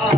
Oh, my God.